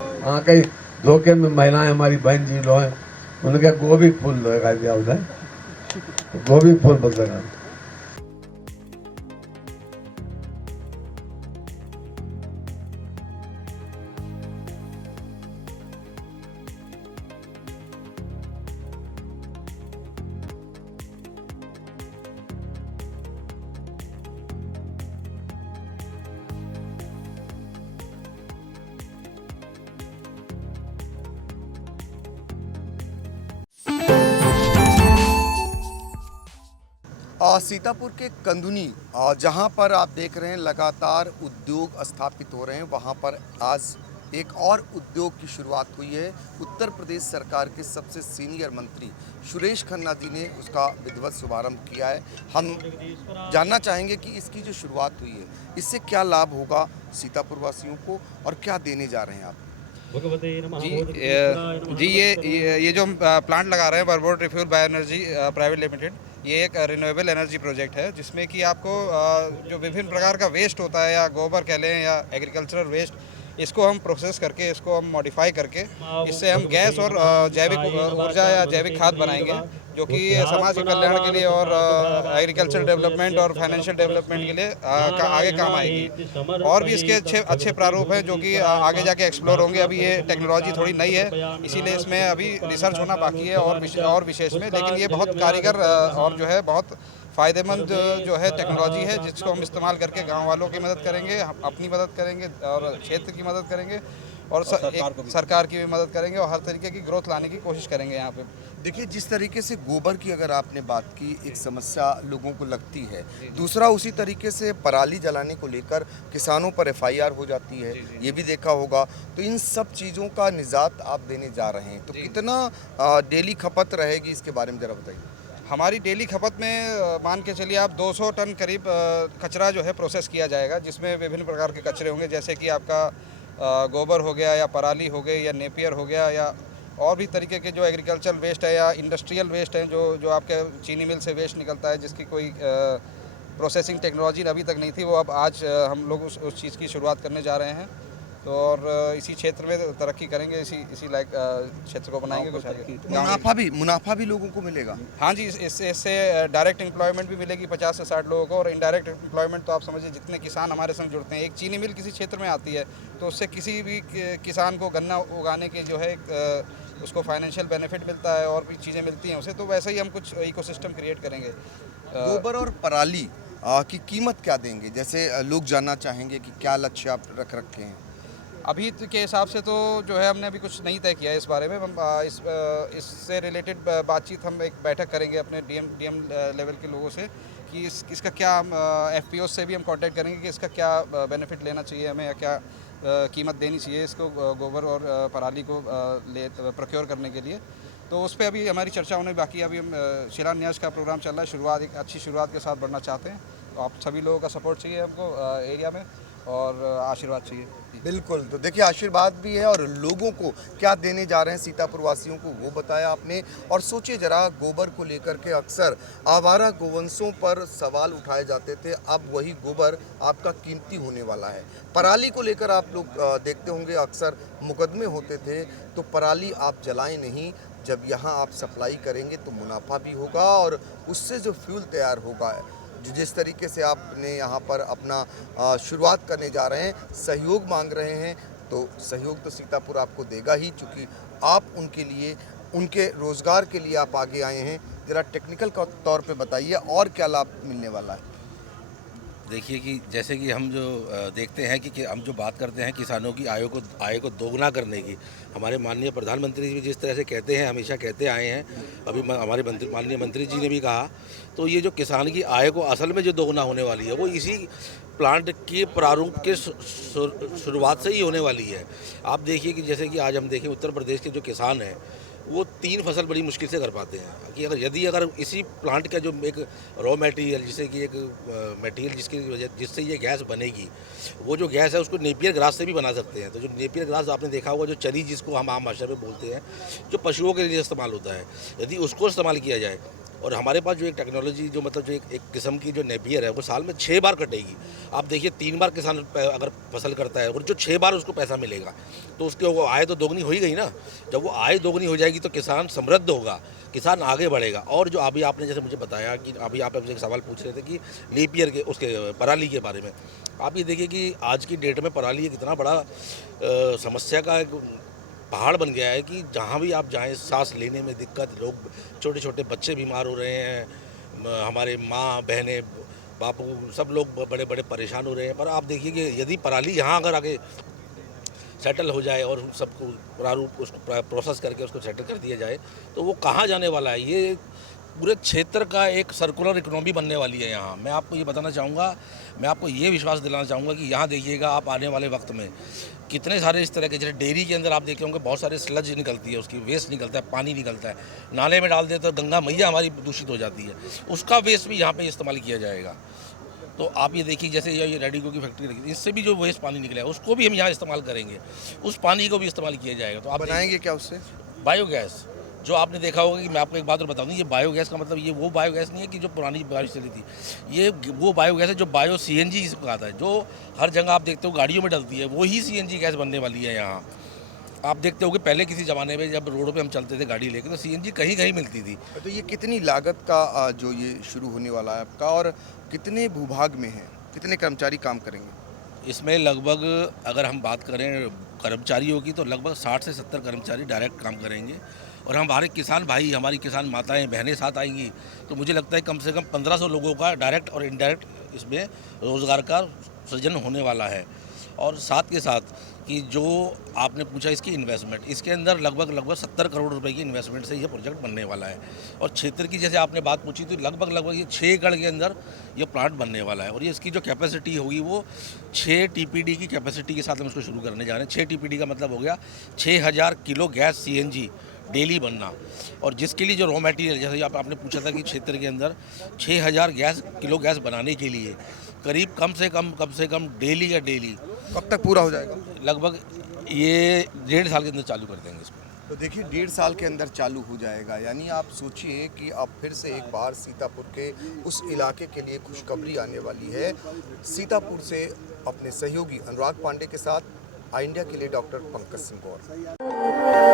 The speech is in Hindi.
हाँ, कई धोखे में महिलाएं हमारी बहन जी लोग हैं, उनके गोभी फूल लगा दिया उधर, गोभी फूल बस लगा। सीतापुर के कंदुनी जहां पर आप देख रहे हैं लगातार उद्योग स्थापित हो रहे हैं, वहां पर आज एक और उद्योग की शुरुआत हुई है। उत्तर प्रदेश सरकार के सबसे सीनियर मंत्री सुरेश खन्ना जी ने उसका विधिवत शुभारंभ किया है। हम जानना चाहेंगे कि इसकी जो शुरुआत हुई है इससे क्या लाभ होगा सीतापुर वासियों को और क्या देने जा रहे हैं आप? जी ये जो हम प्लांट लगा रहे हैं बरबोट refuel bio energy private limited, ये एक रिन्यूएबल एनर्जी प्रोजेक्ट है जिसमें कि आपको जो विभिन्न प्रकार का वेस्ट होता है या गोबर कह लें या एग्रीकल्चरल वेस्ट, इसको हम प्रोसेस करके इसको हम मॉडिफाई करके इससे हम गैस और जैविक ऊर्जा या जैविक खाद बनाएंगे जो कि समाज के कल्याण के लिए और एग्रीकल्चर डेवलपमेंट और फाइनेंशियल डेवलपमेंट के लिए आगे काम आएगी। और भी इसके अच्छे अच्छे प्रारूप हैं जो कि आगे जाके एक्सप्लोर होंगे। अभी ये टेक्नोलॉजी थोड़ी नई है, इसीलिए इसमें अभी रिसर्च होना बाकी है और विशेष में, लेकिन ये बहुत कारीगर और जो है बहुत फ़ायदेमंद जो है टेक्नोलॉजी है जिसको हम इस्तेमाल करके गांव वालों की मदद करेंगे, हम अपनी मदद करेंगे और क्षेत्र की मदद करेंगे और सरकार की भी मदद करेंगे और हर तरीके की ग्रोथ लाने की कोशिश करेंगे यहाँ पे। देखिए, जिस तरीके से गोबर की अगर आपने बात की, एक समस्या लोगों को लगती है। दूसरा, उसी तरीके से पराली जलाने को लेकर किसानों पर एफआईआर हो जाती है, ये भी देखा होगा। तो इन सब चीज़ों का निजात आप देने जा रहे हैं, तो कितना डेली खपत रहेगी, इसके बारे में ज़रा बताइए। हमारी डेली खपत में मान के चलिए आप 200 टन करीब कचरा जो है प्रोसेस किया जाएगा, जिसमें विभिन्न प्रकार के कचरे होंगे, जैसे कि आपका गोबर हो गया या पराली हो गई या नेपियर हो गया या और भी तरीके के जो एग्रीकल्चर वेस्ट है या इंडस्ट्रियल वेस्ट है, जो आपके चीनी मिल से वेस्ट निकलता है जिसकी कोई प्रोसेसिंग टेक्नोलॉजी अभी तक नहीं थी, वो अब आज हम लोग उस चीज़ की शुरुआत करने जा रहे हैं। तो और इसी क्षेत्र में तरक्की करेंगे, इसी लायक क्षेत्र को बनाएंगे कुछ आगे। मुनाफा भी लोगों को मिलेगा। हाँ जी, इससे डायरेक्ट एम्प्लॉयमेंट भी मिलेगी 50 से 60 लोगों को, और इनडायरेक्ट एम्प्लॉयमेंट तो आप समझिए जितने किसान हमारे संग जुड़ते हैं। एक चीनी मिल किसी क्षेत्र में आती है तो उससे किसी भी किसान को गन्ना उगाने के जो है उसको फाइनेंशियल बेनिफिट मिलता है और भी चीज़ें मिलती हैं उसे। तो वैसे ही हम कुछ इकोसिस्टम क्रिएट करेंगे। गोबर और पराली की कीमत क्या देंगे, जैसे लोग जानना चाहेंगे कि क्या लक्ष्य आप रख रखे हैं? अभी के हिसाब से तो जो है हमने अभी कुछ नहीं तय किया है इस बारे में। हम इससे रिलेटेड बातचीत हम एक बैठक करेंगे अपने डीएम लेवल के लोगों से कि इसका क्या हम एफपीओ से भी हम कांटेक्ट करेंगे कि इसका क्या बेनिफिट लेना चाहिए हमें या क्या कीमत देनी चाहिए इसको गोबर और पराली को प्रोक्योर करने के लिए। तो उस पर अभी हमारी चर्चा होने बाकी है। अभी हम शिलान्यास का प्रोग्राम चल रहा है, शुरुआत एक अच्छी शुरुआत के साथ बढ़ना चाहते हैं। तो आप सभी लोगों का सपोर्ट चाहिए हमको एरिया में और आशीर्वाद चाहिए। बिल्कुल, तो देखिए आशीर्वाद भी है और लोगों को क्या देने जा रहे हैं सीतापुर वासियों को वो बताया आपने। और सोचिए जरा, गोबर को लेकर के अक्सर आवारा गोवंशों पर सवाल उठाए जाते थे, अब वही गोबर आपका कीमती होने वाला है। पराली को लेकर आप लोग देखते होंगे अक्सर मुकदमे होते थे, तो पराली आप जलाएं नहीं, जब यहाँ आप सप्लाई करेंगे तो मुनाफा भी होगा और उससे जो फ्यूल तैयार होगा, जिस तरीके से आपने यहाँ पर अपना शुरुआत करने जा रहे हैं, सहयोग मांग रहे हैं, तो सहयोग तो सीतापुर आपको देगा ही, चूँकि आप उनके लिए, उनके रोज़गार के लिए आप आगे आए हैं। ज़रा टेक्निकल का तौर पे बताइए और क्या लाभ मिलने वाला है? देखिए कि जैसे कि हम जो देखते हैं कि हम जो बात करते हैं किसानों की आय को दोगुना करने की, हमारे माननीय प्रधानमंत्री जी जिस तरह से कहते हैं, हमेशा कहते आए हैं, अभी हमारे माननीय मंत्री जी ने भी कहा, तो ये जो किसान की आय को असल में जो दोगुना होने वाली है वो इसी प्लांट के प्रारूप के शुरुआत से ही होने वाली है। आप देखिए कि जैसे कि आज हम देखें उत्तर प्रदेश के जो किसान हैं वो 3 फसल बड़ी मुश्किल से कर पाते हैं कि अगर इसी प्लांट का जो एक रॉ मटेरियल, जिसे कि एक मटेरियल जिससे ये गैस बनेगी, वो जो गैस है उसको नेपियर ग्रास से भी बना सकते हैं। तो जो नेपियर ग्रास आपने देखा होगा, जो चरी जिसको हम आम भाषा में बोलते हैं, जो पशुओं के लिए इस्तेमाल होता है, यदि उसको इस्तेमाल किया जाए और हमारे पास जो एक टेक्नोलॉजी जो मतलब जो एक किस्म की जो नेपियर है वो साल में 6 बार कटेगी। आप देखिए 3 बार किसान अगर फसल करता है और जो 6 बार उसको पैसा मिलेगा तो उसके वो आय तो दोगुनी हो ही गई ना। जब वो आय दोगुनी हो जाएगी तो किसान समृद्ध होगा, किसान आगे बढ़ेगा। और जो अभी आपने जैसे मुझे बताया कि अभी आप मुझे एक सवाल पूछ रहे थे कि लीप ईयर के उसके पराली के बारे में, आप ये देखिए कि आज की डेट में पराली एक इतना बड़ा समस्या का एक पहाड़ बन गया है कि जहाँ भी आप जाएं सांस लेने में दिक्कत, लोग छोटे छोटे बच्चे बीमार हो रहे हैं, हमारे माँ बहनें बापू सब लोग बड़े बड़े परेशान हो रहे हैं। पर आप देखिए कि यदि पराली यहाँ अगर आगे सेटल हो जाए और सबको प्रारूप उसको प्रोसेस करके उसको सेटल कर दिया जाए तो वो कहाँ जाने वाला है। ये पूरे क्षेत्र का एक सर्कुलर इकोनॉमी बनने वाली है यहाँ। मैं आपको ये बताना चाहूँगा, मैं आपको ये विश्वास दिलाना चाहूँगा कि यहाँ देखिएगा आप आने वाले वक्त में कितने सारे इस तरह के, जैसे डेयरी के अंदर आप देखे होंगे बहुत सारे स्लज निकलती है, उसकी वेस्ट निकलता है, पानी निकलता है, नाले में डाल देते तो गंगा मैया हमारी दूषित हो जाती है, उसका वेस्ट भी यहाँ पे इस्तेमाल किया जाएगा। तो आप ये देखिए जैसे ये रेडिको की फैक्ट्री लगी, इससे भी जो वेस्ट पानी निकला है उसको भी हम यहाँ इस्तेमाल करेंगे, उस पानी को भी इस्तेमाल किया जाएगा। तो आप बनाएंगे क्या उससे? बायोगैस जो आपने देखा होगा कि मैं आपको एक बात और बताऊँ, ये बायोगैस का मतलब ये वो बायोगैस नहीं है कि जो पुरानी बायो चली थी, ये वो बायोगैस है जो बायो सीएनजी जिसको आता है, जो हर जगह आप देखते हो गाड़ियों में डलती है, वही सीएनजी गैस बनने वाली है यहाँ। आप देखते होगे पहले किसी ज़माने में जब रोडों पे हम चलते थे गाड़ी लेके तो सीएनजी कहीं कहीं मिलती थी। तो ये कितनी लागत का जो ये शुरू होने वाला है आपका, और कितने भूभाग में है, कितने कर्मचारी काम करेंगे? इसमें लगभग अगर हम बात करें कर्मचारियों की तो लगभग 60 से 70 कर्मचारी डायरेक्ट काम करेंगे और हमारे किसान भाई, हमारी किसान माताएं बहनें साथ आएंगी। तो मुझे लगता है कम से कम 1500 लोगों का डायरेक्ट और इनडायरेक्ट इसमें रोज़गार का सृजन होने वाला है। और साथ के साथ कि जो आपने पूछा इसकी इन्वेस्टमेंट, इसके अंदर लगभग 70 करोड़ रुपए की इन्वेस्टमेंट से ये प्रोजेक्ट बनने वाला है। और क्षेत्र की जैसे आपने बात पूछी तो लगभग ये 6 एकड़ के अंदर ये प्लांट बनने वाला है और ये इसकी जो कैपेसिटी होगी वो 6 टीपीडी की कैपेसिटी के साथ हम इसको शुरू करने जा रहे हैं। 6 टीपीडी का मतलब हो गया 6000 किलो गैस सीएनजी डेली बनना। और जिसके लिए जो रॉ मटेरियल, जैसे आपने पूछा था कि क्षेत्र के अंदर 6000 किलो गैस बनाने के लिए करीब कम से कम डेली का डेली कब तक पूरा हो जाएगा? लगभग ये 1.5 साल के अंदर चालू कर देंगे इसको। तो देखिए 1.5 साल के अंदर चालू हो जाएगा, यानी आप सोचिए कि अब फिर से एक बार सीतापुर के उस इलाके के लिए खुशखबरी आने वाली है। सीतापुर से अपने सहयोगी अनुराग पांडे के साथ आई इंडिया के लिए डॉक्टर पंकज सिंह गौर।